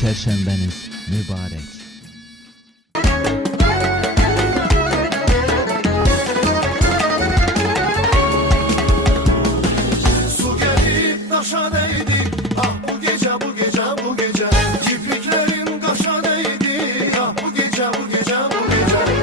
Çerşembeniz mübarek. Su gelip taşa değdi, ah bu gece bu gece bu gece. Kirpiklerin kaşa değdi, ah bu gece bu gece bu gece.